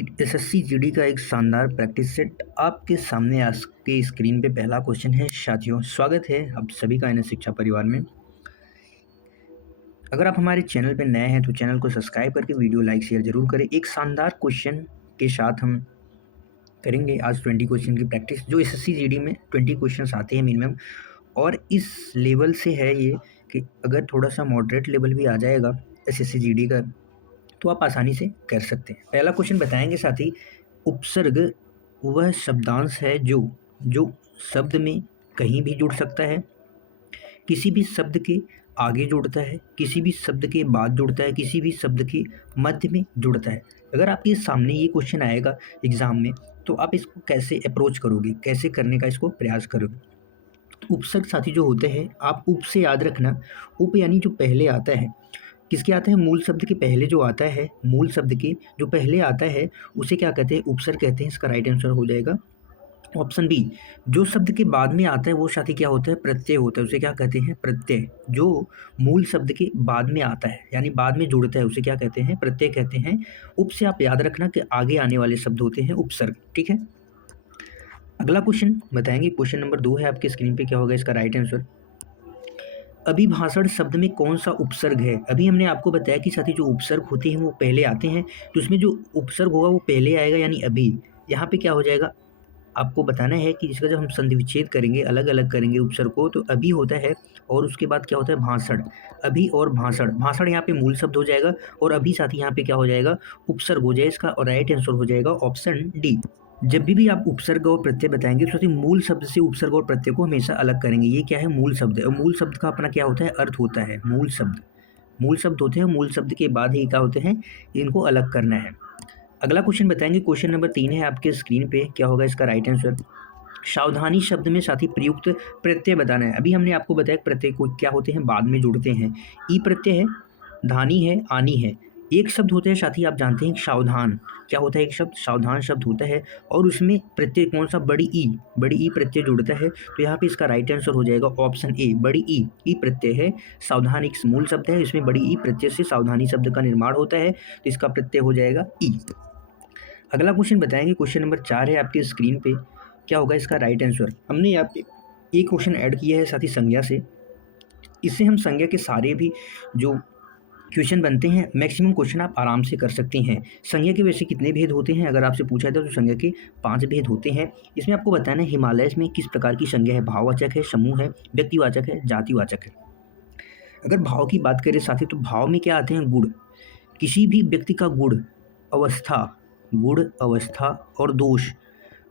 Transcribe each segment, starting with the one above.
SSC GD का एक शानदार प्रैक्टिस सेट आपके सामने आपके स्क्रीन पे पहला क्वेश्चन है। साथियों, स्वागत है आप सभी का एनएस शिक्षा परिवार में। अगर आप हमारे चैनल पे नए हैं तो चैनल को सब्सक्राइब करके वीडियो लाइक शेयर जरूर करें। एक शानदार क्वेश्चन के साथ हम करेंगे आज 20 क्वेश्चन की प्रैक्टिस। जो एसएससी जीडी में 20 क्वेश्चन आते हैं मिनिमम, और इस लेवल से है ये कि अगर थोड़ा सा मॉडरेट लेवल भी आ जाएगा एसएससी जीडी का तो आप आसानी से कर सकते हैं। पहला क्वेश्चन बताएंगे साथी, उपसर्ग वह शब्दांश है जो जो शब्द में कहीं भी जुड़ सकता है, किसी भी शब्द के आगे जुड़ता है, किसी भी शब्द के बाद जुड़ता है, किसी भी शब्द के मध्य में जुड़ता है। अगर आपके सामने ये क्वेश्चन आएगा एग्जाम में तो आप इसको कैसे अप्रोच करोगे, कैसे करने का इसको प्रयास करोगे। उपसर्ग साथी जो होते हैं, आप उप से याद रखना। उप यानी जो पहले आता है, किसके आता है? मूल शब्द के पहले जो आता है, मूल शब्द के जो पहले आता है उसे क्या कहते हैं? उपसर्ग कहते हैं। इसका राइट आंसर हो जाएगा ऑप्शन बी। जो शब्द के बाद में आता है वो साथी क्या होता है? प्रत्यय होता है। उसे क्या कहते हैं? प्रत्यय। जो मूल शब्द के बाद में आता है यानी बाद में जुड़ता है उसे क्या कहते हैं? प्रत्यय कहते हैं। उप से आप याद रखना कि आगे आने वाले शब्द होते हैं उपसर्ग। ठीक है, अगला क्वेश्चन बताएंगे। क्वेश्चन नंबर 2 है आपके स्क्रीन पे। क्या होगा इसका राइट आंसर? अभिभाषण शब्द में कौन सा उपसर्ग है? अभी हमने आपको बताया कि साथी जो उपसर्ग होते हैं वो पहले आते हैं, तो उसमें जो उपसर्ग होगा वो पहले आएगा यानी अभी। यहाँ पे क्या हो जाएगा आपको बताना है कि इसका जब हम संधि विच्छेद करेंगे, अलग अलग करेंगे उपसर्ग को, तो अभी होता है और उसके बाद क्या होता है? भाषण। अभी और भाषण, भाषण यहाँ पे मूल शब्द हो जाएगा और अभी साथी यहाँ पे क्या हो जाएगा? उपसर्ग हो जाएगा। इसका और राइट आंसर हो जाएगा ऑप्शन डी। जब भी आप उपसर्ग और प्रत्यय बताएंगे तो मूल शब्द से उपसर्ग और प्रत्यय को हमेशा अलग करेंगे। ये क्या है? मूल शब्द है और मूल शब्द का अपना क्या होता है? अर्थ होता है। मूल शब्द होते हैं, मूल शब्द के बाद ही क्या होते हैं? इनको अलग करना है। अगला क्वेश्चन बताएंगे। क्वेश्चन नंबर 3 है आपके स्क्रीन पे। क्या होगा इसका राइट आंसर? सावधानी शब्द में साथी प्रयुक्त प्रत्यय बताना है। अभी हमने आपको बताया प्रत्यय को क्या होते हैं? बाद में जुड़ते हैं। ई प्रत्यय है, धानी है, आनी है। एक शब्द होता है साथी, आप जानते हैं सावधान। क्या होता है? एक शब्द सावधान शब्द होता है और उसमें प्रत्यय कौन सा? बड़ी ई प्रत्यय जुड़ता है। तो यहाँ पे इसका राइट आंसर हो जाएगा ऑप्शन ए, बड़ी ई प्रत्यय है। सावधान एक मूल शब्द है, इसमें बड़ी ई प्रत्यय से सावधानी शब्द का निर्माण होता है, तो इसका प्रत्यय हो जाएगा ई। अगला क्वेश्चन बताएंगे। क्वेश्चन नंबर 4 है आपके स्क्रीन पे। क्या होगा इसका राइट आंसर? हमने यहाँ पे एक क्वेश्चन ऐड किया है साथी संज्ञा से। इससे हम संज्ञा के सारे भी जो क्वेश्चन बनते हैं, मैक्सिमम क्वेश्चन आप आराम से कर सकते हैं। संज्ञा के वैसे कितने भेद होते हैं अगर आपसे पूछा जाए तो संज्ञा के 5 भेद होते हैं। इसमें आपको बताना है हिमालय में किस प्रकार की संज्ञा है। भाववाचक है, समूह है, व्यक्तिवाचक है, जातिवाचक है। अगर भाव की बात करें साथी तो भाव में क्या आते हैं? गुण। किसी भी व्यक्ति का गुण अवस्था और दोष।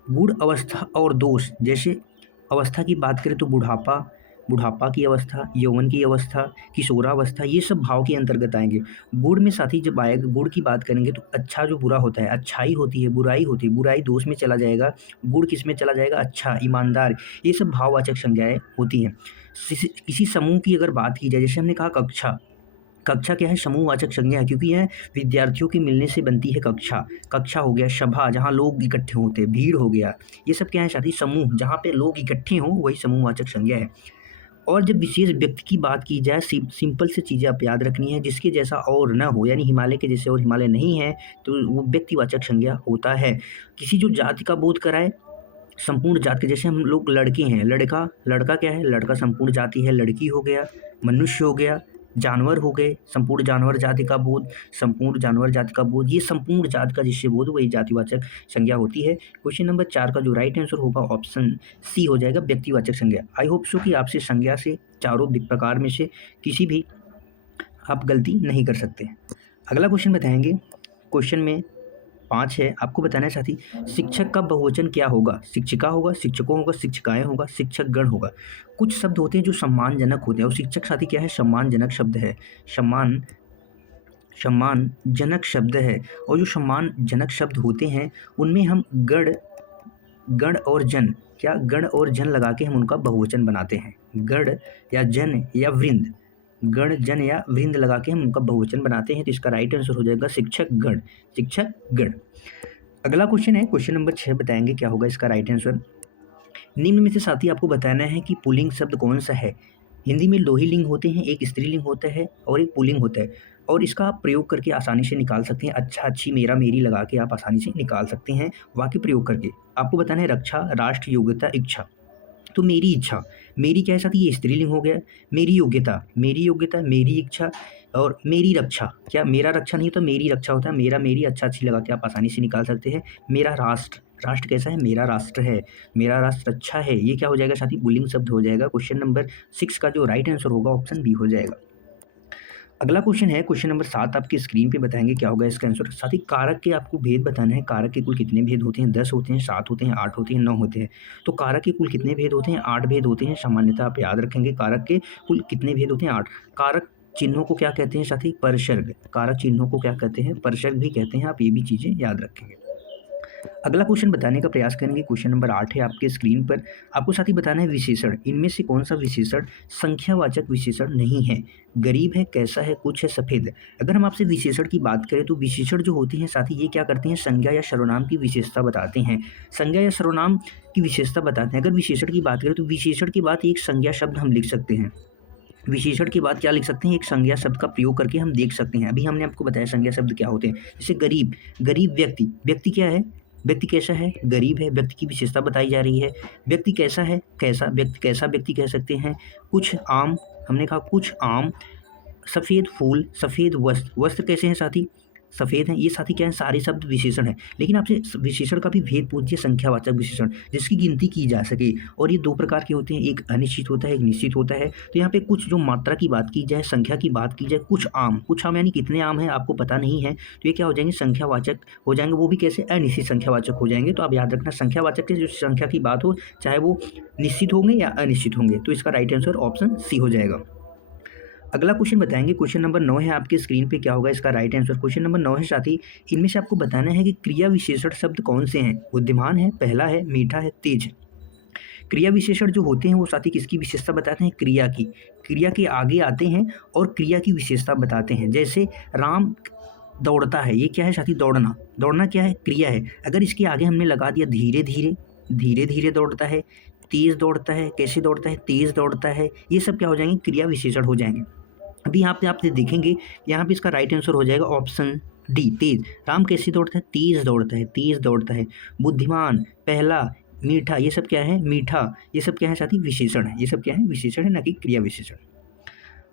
गुण अवस्था और दोष, जैसे अवस्था की बात करें तो बुढ़ापा की अवस्था, यौवन की अवस्था, किशोरावस्था, ये सब भाव के अंतर्गत आएंगे। गुण में साथी जब आएगा, गुण की बात करेंगे तो अच्छा जो बुरा होता है, अच्छाई होती है, बुराई होती है, बुराई दोष में चला जाएगा, गुण किस में चला जाएगा? अच्छा, ईमानदार। ये सब भाववाचक संज्ञाएं होती हैं। किसी समूह की अगर बात की जाए, जैसे हमने कहा कक्षा क्या है? समूहवाचक संज्ञा है, क्योंकि यह विद्यार्थियों के मिलने से बनती है कक्षा हो गया, सभा जहाँ लोग इकट्ठे होते हैं, भीड़ हो गया, ये सब क्या है साथी? समूह, जहाँ पे लोग इकट्ठे हों वही समूहवाचक संज्ञा है। और जब विशेष व्यक्ति की बात की जाए, सिंपल से चीज़ें आप याद रखनी है, जिसके जैसा और न हो, यानी हिमालय के जैसे और हिमालय नहीं है तो वो व्यक्तिवाचक संज्ञा होता है। किसी जो जाति का बोध कराए, संपूर्ण जाति के, जैसे हम लोग लड़के हैं, लड़का क्या है? लड़का संपूर्ण जाति है, लड़की हो गया, मनुष्य हो गया, जानवर हो गए, संपूर्ण जानवर जाति का बोध, संपूर्ण जानवर जाति का बोध, ये संपूर्ण जाति का जिससे बोध वही जातिवाचक संज्ञा होती है। क्वेश्चन नंबर 4 का जो राइट आंसर होगा ऑप्शन सी हो जाएगा, व्यक्तिवाचक संज्ञा। आई होप सो कि आपसे संज्ञा से चारों प्रकार में से किसी भी आप गलती नहीं कर सकते। अगला क्वेश्चन बताएंगे। क्वेश्चन में 5 है, आपको बताना है साथी शिक्षक का बहुवचन क्या होगा? शिक्षिका होगा, शिक्षकों होगा, शिक्षिकाएं होगा, शिक्षकगण होगा। कुछ शब्द होते हैं जो सम्मानजनक होते हैं और शिक्षक साथी क्या है? सम्मानजनक शब्द है। सम्मानजनक शब्द है और जो सम्मानजनक शब्द होते हैं उनमें हम गण और जन लगा के हम उनका बहुवचन बनाते हैं। गण या जन या वृंद, गण जन या वृंद लगा के हम उनका बहुवचन बनाते हैं, तो इसका राइट आंसर हो जाएगा शिक्षकगण। अगला क्वेश्चन है, क्वेश्चन नंबर 6 बताएंगे। क्या होगा इसका राइट आंसर? निम्न में से साथी आपको बताना है कि पुल्लिंग शब्द कौन सा है। हिंदी में दो ही लिंग होते हैं, एक स्त्रीलिंग होता है और एक पुल्लिंग होता है। और इसका आप प्रयोग करके आसानी से निकाल सकते हैं। अच्छा, अच्छी, मेरा, मेरी लगा के आप आसानी से निकाल सकते हैं वाक्य प्रयोग करके। आपको बताना है रक्षा, राष्ट्र, योग्यता, इच्छा। तो मेरी इच्छा, मेरी क्या है साथी, ये स्त्रीलिंग हो गया। मेरी योग्यता, मेरी योग्यता, मेरी इच्छा और मेरी रक्षा, क्या मेरा रक्षा नहीं होता, मेरी रक्षा होता है। मेरा, मेरी, अच्छा, अच्छी लगा के आप आसानी से निकाल सकते हैं। मेरा राष्ट्र, राष्ट्र कैसा है, मेरा राष्ट्र है, मेरा राष्ट्र अच्छा है, ये क्या हो जाएगा साथी, पुल्लिंग शब्द हो जाएगा। क्वेश्चन नंबर 6 का जो राइट आंसर होगा ऑप्शन बी हो जाएगा। अगला क्वेश्चन है क्वेश्चन नंबर 7, आपकी स्क्रीन पे बताएंगे क्या होगा इसका आंसर। साथ ही कारक के आपको भेद बताना है। कारक के कुल कितने भेद होते हैं, 10 होते हैं, 7 होते हैं, 8 होते हैं, 9 होते हैं। तो कारक के कुल कितने भेद होते हैं, 8 भेद होते हैं। सामान्यतः आप याद रखेंगे कारक के कुल कितने भेद होते हैं, 8। कारक चिन्हों को क्या कहते हैं साथी, परसर्ग। कारक चिन्हों को क्या कहते हैं, परसर्ग भी कहते हैं। आप ये भी चीज़ें याद रखेंगे। अगला क्वेश्चन बताने का प्रयास करेंगे। क्वेश्चन नंबर 8 है आपके स्क्रीन पर। आपको साथ ही बताना है विशेषण, इनमें से कौन सा विशेषण संख्यावाचक विशेषण नहीं है। गरीब है, कैसा है, कुछ है, सफ़ेद। अगर हम आपसे विशेषण की बात करें तो विशेषण जो होते हैं साथ ही ये क्या करते हैं, संज्ञा या सर्वनाम की विशेषता बताते हैं। संज्ञा या सर्वनाम की विशेषता बताते हैं। अगर विशेषण की बात करें तो विशेषण के बाद एक संज्ञा शब्द हम लिख सकते हैं। विशेषण के बाद क्या लिख सकते हैं, एक संज्ञा शब्द का प्रयोग करके हम देख सकते हैं। अभी हमने आपको बताया संज्ञा शब्द क्या होते हैं। जैसे गरीब, गरीब व्यक्ति, व्यक्ति क्या है, व्यक्ति कैसा है, गरीब है, व्यक्ति की विशेषता बताई जा रही है। व्यक्ति कैसा है, कैसा व्यक्ति, कैसा व्यक्ति कह सकते हैं। कुछ आम, हमने कहा कुछ आम। सफ़ेद फूल, सफ़ेद वस्त्र, वस्त्र कैसे हैं साथी, सफ़ेद हैं। ये साथी क्या है, सारे शब्द विशेषण हैं। लेकिन आपसे विशेषण का भी भेद पूछिए, संख्यावाचक विशेषण जिसकी गिनती की जा सके। और ये 2 प्रकार के होते हैं, एक अनिश्चित होता है, एक निश्चित होता है। तो यहाँ पे कुछ जो मात्रा की बात की जाए, संख्या की बात की जाए, कुछ आम, कुछ आम यानी कितने आम हैं आपको पता नहीं है, तो ये क्या हो जाएंगे, संख्यावाचक हो जाएंगे। वो भी कैसे, अनिश्चित संख्यावाचक हो जाएंगे। तो आप याद रखना संख्यावाचक के जो संख्या की बात हो, चाहे वो निश्चित होंगे या अनिश्चित होंगे। तो इसका राइट आंसर ऑप्शन सी हो जाएगा। अगला क्वेश्चन बताएंगे। क्वेश्चन नंबर 9 है आपके स्क्रीन पे, क्या होगा इसका राइट आंसर। क्वेश्चन नंबर 9 है साथी, इनमें से आपको बताना है कि क्रिया विशेषण शब्द कौन से हैं। बुद्धिमान है, पहला है, मीठा है, तेज है। क्रिया विशेषण जो होते हैं वो साथी किसकी विशेषता बताते हैं, क्रिया की। क्रिया के आगे आते हैं और क्रिया की विशेषता बताते हैं। जैसे राम दौड़ता है, ये क्या है साथी, दौड़ना। दौड़ना क्या है, क्रिया है। अगर इसके आगे हमने लगा दिया धीरे धीरे, धीरे धीरे दौड़ता है, तेज दौड़ता है, कैसे दौड़ता है, तेज दौड़ता है, ये सब क्या हो जाएंगे, क्रिया विशेषण हो जाएंगे। अभी यहाँ पे आप देखेंगे, यहाँ पे इसका राइट आंसर हो जाएगा ऑप्शन डी, तेज। राम कैसे दौड़ता है, तेज दौड़ता है, तेज दौड़ता है। बुद्धिमान, पहला, मीठा, ये सब क्या है, मीठा, ये सब क्या है साथी, विशेषण है। ये सब क्या है, विशेषण है, ना कि क्रिया विशेषण।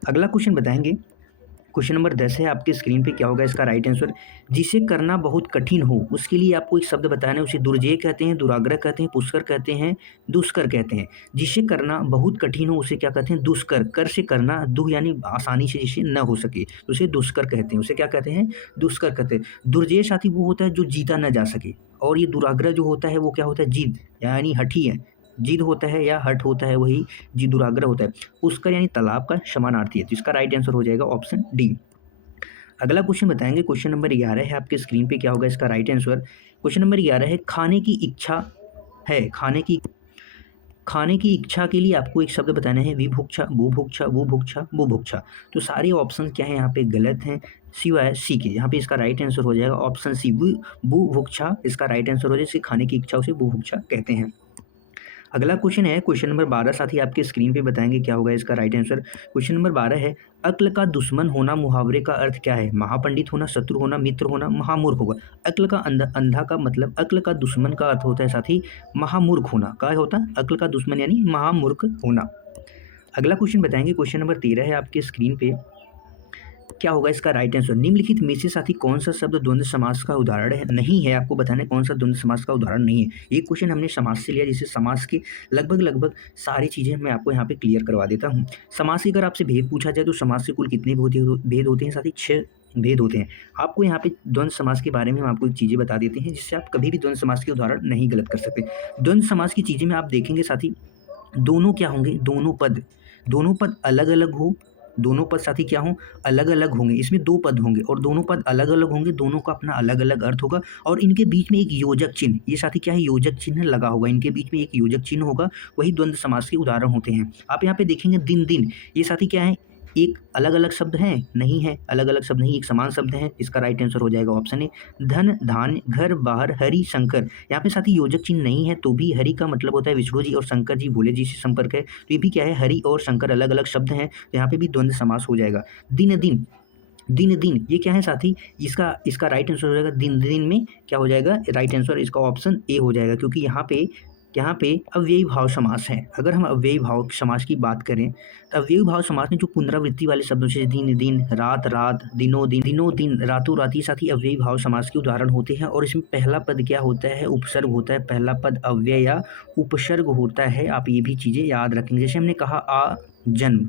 अगला क्वेश्चन बताएंगे। क्वेश्चन नंबर 10 है आपके स्क्रीन पे, क्या होगा इसका राइट आंसर। जिसे करना बहुत कठिन हो उसके लिए आपको एक शब्द बताना है। उसे दुर्जेय कहते हैं, दुराग्रह कहते हैं, पुष्कर कहते हैं, दुष्कर कहते हैं। जिसे करना बहुत कठिन हो उसे क्या कहते हैं, दुष्कर। कर से करना, दुह यानी आसानी से जिसे न हो सके, तो उसे दुष्कर कहते हैं। उसे क्या कहते हैं, दुष्कर कहते हैं। दुर्जेय साथी वो होता है जो जीता न जा सके। और ये दुराग्रह जो होता है वो क्या होता है, जिद यानी हठी है, जिद होता है या हट होता है, वही जी दुराग्रह होता है। पुष्कर यानी तालाब का समानार्थी है। तो इसका राइट आंसर हो जाएगा ऑप्शन डी। अगला क्वेश्चन बताएंगे। क्वेश्चन नंबर 11 है आपके स्क्रीन पे, क्या होगा इसका राइट आंसर। क्वेश्चन नंबर 11 है, खाने की इच्छा है, खाने की इच्छा के लिए आपको एक शब्द बताना है। विभुक्षा, बुभुक्षा, बुभुक्षा, बुभुक्षा। तो सारे ऑप्शन क्या है यहाँ पे गलत हैं, सिवाय सी के। यहाँ पे इसका राइट आंसर हो जाएगा ऑप्शन सी, बुभुक्षा। इसका राइट आंसर हो जाएगा, खाने की इच्छा उसे बुभुक्षा कहते हैं। अगला क्वेश्चन है क्वेश्चन नंबर 12, साथी आपके स्क्रीन पे बताएंगे क्या होगा इसका राइट आंसर। क्वेश्चन नंबर 12 है, अक्ल का दुश्मन होना मुहावरे का अर्थ क्या है। महापंडित होना, शत्रु होना, मित्र होना, महामूर्ख होगा। अक्ल का अंधा का मतलब, अक्ल का दुश्मन का अर्थ होता है साथी महामूर्ख होना। क्या होता है, अक्ल का दुश्मन यानी महामूर्ख होना। अगला क्वेश्चन बताएंगे। क्वेश्चन नंबर 13 है आपके स्क्रीन पे, क्या होगा इसका राइट आंसर। निम्नलिखित में से साथी कौन सा शब्द द्वंद्व समास का उदाहरण है, नहीं है। आपको बताना है कौन सा द्वंद्व समास का उदाहरण नहीं है। ये क्वेश्चन हमने समास से लिया, जिससे समास के लगभग सारी चीज़ें मैं आपको यहाँ पे क्लियर करवा देता हूँ। समास के अगर आपसे भेद पूछा जाए तो समास के कुल कितने भेद होते हैं साथी, 6 भेद होते हैं। आपको यहाँ पे द्वंद्व समास के बारे में हम आपको चीज़ें बता देते हैं, जिससे आप कभी भी द्वंद्व समास के उदाहरण नहीं गलत कर सकते। द्वंद्व समास की चीज़ें में आप देखेंगे साथी, दोनों क्या होंगे, दोनों पद अलग अलग हो, दोनों पद साथी क्या हों, अलग अलग होंगे। इसमें 2 पद होंगे और दोनों पद अलग अलग होंगे, दोनों का अपना अलग अलग अर्थ होगा। और इनके बीच में एक योजक चिन्ह, ये साथी क्या है, योजक चिन्ह लगा होगा। इनके बीच में एक योजक चिन्ह होगा, वही द्वंद्व समास के उदाहरण होते हैं। आप यहाँ पे देखेंगे दिन, ये साथी क्या है, एक अलग अलग शब्द हैं, नहीं है, अलग अलग शब्द नहीं, एक समान शब्द है। इसका राइट आंसर हो जाएगा ऑप्शन ए, धन, धान्य, घर, बाहर, हरि, शंकर। यहाँ पे साथी योजक चिन्ह नहीं है, तो भी हरि का मतलब होता है विष्णु जी और शंकर जी भोले जी से संपर्क है। तो ये भी क्या है, हरि और शंकर अलग अलग शब्द हैं, तो यहाँ पे भी द्वंद्व समास हो जाएगा। दिन, दिन दिन ये क्या है साथी, इसका इसका राइट आंसर हो जाएगा दिन दिन में क्या हो जाएगा, राइट आंसर इसका ऑप्शन ए हो जाएगा, क्योंकि यहाँ पे अव्ययी भाव समास है। अगर हम अव्ययी भाव समास की बात करें तो अव्ययी भाव समास में जो पुनरावृत्ति वाले शब्दों से दिन दिन, रात रात, दिनों दिन, रातों रात, ये साथी अव्ययी भाव समास के उदाहरण होते हैं। और इसमें पहला पद क्या होता है, उपसर्ग होता है। पहला पद अव्यय या उपसर्ग होता है। आप ये भी चीज़ें याद रखेंगे। जैसे हमने कहा जन्म,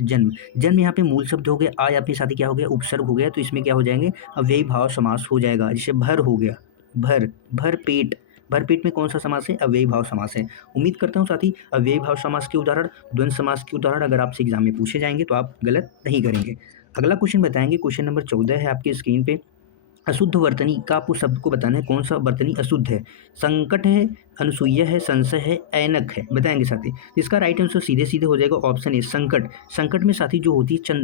जन्म, जन्म यहाँ पे मूल शब्द हो गया, आ यहाँ पे साथी क्या हो गया, उपसर्ग हो गया, तो इसमें क्या हो जाएंगे, अव्ययी भाव समास हो जाएगा। जैसे भर हो गया, भर पेट, भर पेट में कौन सा समास है, अव्ययी भाव समास है। उम्मीद करता हूँ साथी अव्ययी भाव समास के उदाहरण, द्वंद्व समास के उदाहरण अगर आपसे एग्जाम में पूछे जाएंगे तो आप गलत नहीं करेंगे। अगला क्वेश्चन बताएंगे, क्वेश्चन नंबर 14 है आपके स्क्रीन पे। अशुद्ध वर्तनी का आपको शब्द को बताना है, कौन सा वर्तनी अशुद्ध है। संकट है, अनुसूया है, संशय है, ऐनक है, बताएंगे साथी। इसका राइट आंसर सीधे सीधे हो जाएगा ऑप्शन ए संकट। संकट में साथी जो होती है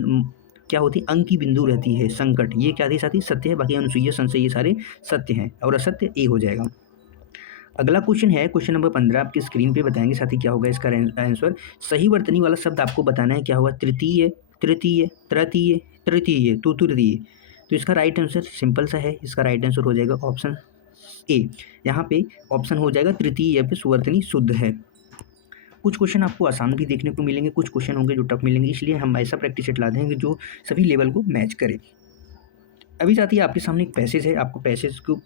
क्या होती है, अंक की बिंदु रहती है संकट, ये क्या थी साथी, सत्य है। बाकी अनुसूया संशय ये सारे सत्य हैं, और असत्य ए हो जाएगा। अगला क्वेश्चन है क्वेश्चन नंबर 15 आपकी स्क्रीन पे, बताएंगे साथी क्या होगा इसका आंसर। सही वर्तनी वाला शब्द आपको बताना है, क्या होगा, तृतीय, तृतीय, तृतीय, तृतीय, तो तृतीय। तो इसका राइट आंसर सिंपल सा है, इसका राइट आंसर हो जाएगा ऑप्शन ए। यहाँ पे ऑप्शन हो जाएगा तृतीय, यहाँ पे सुवर्तनी शुद्ध है। कुछ क्वेश्चन आपको आसान भी देखने को मिलेंगे, कुछ क्वेश्चन होंगे जो टफ मिलेंगे, इसलिए हम ऐसा प्रैक्टिस सेट ला देंगे जो सभी लेवल को मैच करे। अभी साथी आपके सामने एक पैसेज है, आपको पैसेज को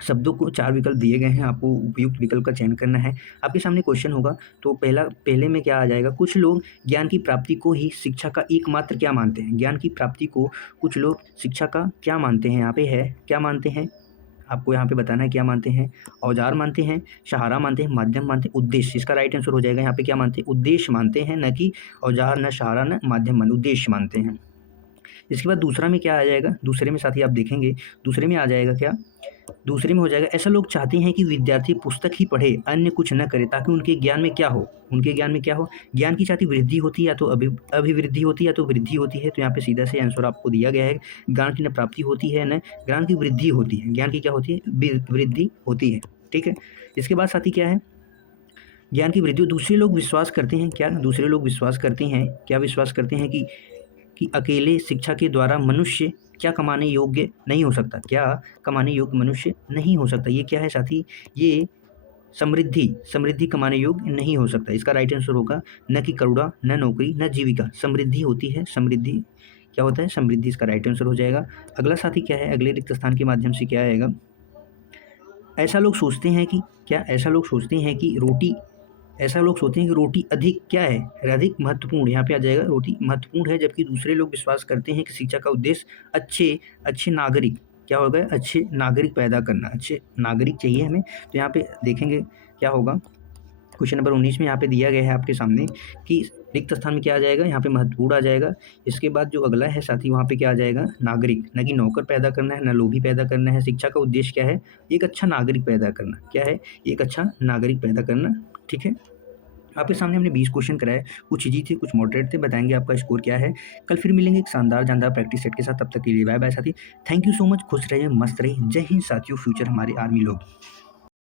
शब्दों को 4 विकल्प दिए गए हैं, आपको उपयुक्त विकल्प का चयन करना है। आपके सामने क्वेश्चन होगा, तो पहले में क्या आ जाएगा, कुछ लोग ज्ञान की प्राप्ति को ही शिक्षा का एकमात्र क्या मानते हैं। ज्ञान की प्राप्ति को कुछ लोग शिक्षा का क्या मानते हैं, यहाँ पे है क्या मानते हैं, आपको यहाँ पे बताना है क्या मानते हैं। औजार मानते हैं, सहारा मानते हैं, माध्यम मानते हैं, उद्देश्य। इसका राइट आंसर हो जाएगा यहाँ पे क्या मानते हैं, उद्देश्य मानते हैं, न कि औजार, न सहारा, न माध्यम, उद्देश्य मानते हैं। इसके बाद दूसरा में क्या आ जाएगा, दूसरे में साथी आप देखेंगे, दूसरे में आ जाएगा क्या, दूसरे में हो जाएगा, ऐसा लोग चाहते हैं कि विद्यार्थी पुस्तक ही पढ़े, अन्य कुछ न करे, ताकि उनके ज्ञान में क्या हो, उनके ज्ञान में क्या हो, ज्ञान की चाहती वृद्धि होती है या तो अभिवृद्धि होती है या तो वृद्धि होती है। तो यहाँ पे सीधा से आंसर आपको दिया गया है, ज्ञान की न प्राप्ति होती है न ज्ञान की वृद्धि होती है, ज्ञान की क्या होती है, वृद्धि होती है। ठीक है, इसके बाद साथी क्या है, ज्ञान की वृद्धि। दूसरे लोग विश्वास करते हैं, क्या दूसरे लोग विश्वास करते हैं, क्या विश्वास करते हैं कि अकेले शिक्षा के द्वारा मनुष्य क्या कमाने योग्य नहीं हो सकता, क्या कमाने योग्य मनुष्य नहीं हो सकता। ये क्या है साथी, ये समृद्धि कमाने योग्य नहीं हो सकता। इसका राइट आंसर होगा न कि करुणा, न नौकरी, न जीविका, समृद्धि होती है, समृद्धि क्या होता है, समृद्धि, इसका राइट आंसर हो जाएगा। अगला साथी क्या है, अगले रिक्त स्थान के माध्यम से क्या आएगा, ऐसा लोग सोचते हैं कि क्या, ऐसा लोग सोचते हैं कि रोटी अधिक क्या है, अधिक महत्वपूर्ण। यहाँ पे आ जाएगा रोटी महत्वपूर्ण है, जबकि दूसरे लोग विश्वास करते हैं कि शिक्षा का उद्देश्य अच्छे नागरिक क्या होगा, अच्छे नागरिक पैदा करना, अच्छे नागरिक चाहिए हमें। तो यहाँ पे देखेंगे क्या होगा, क्वेश्चन नंबर 19 में यहाँ पे दिया गया है आपके सामने कि रिक्त स्थान में क्या आ जाएगा, यहाँ पे महत्वपूर्ण आ जाएगा। इसके बाद जो अगला है साथी, वहाँ पे क्या आ जाएगा, नागरिक, न कि नौकर पैदा करना है, न लोभी पैदा करना है। शिक्षा का उद्देश्य क्या है, एक अच्छा नागरिक पैदा करना, क्या है, एक अच्छा नागरिक पैदा करना। ठीक है, आपके सामने हमने 20 क्वेश्चन कराए, कुछ इजी थे, कुछ मॉडरेट थे। बताएंगे आपका स्कोर क्या है। कल फिर मिलेंगे एक शानदार जानदार प्रैक्टिस सेट के साथ, तब तक के लिए बाय बाय साथी। थैंक यू सो मच, खुश रहिए, मस्त रहिए, जय हिंद साथियों, फ्यूचर हमारे आर्मी लोग।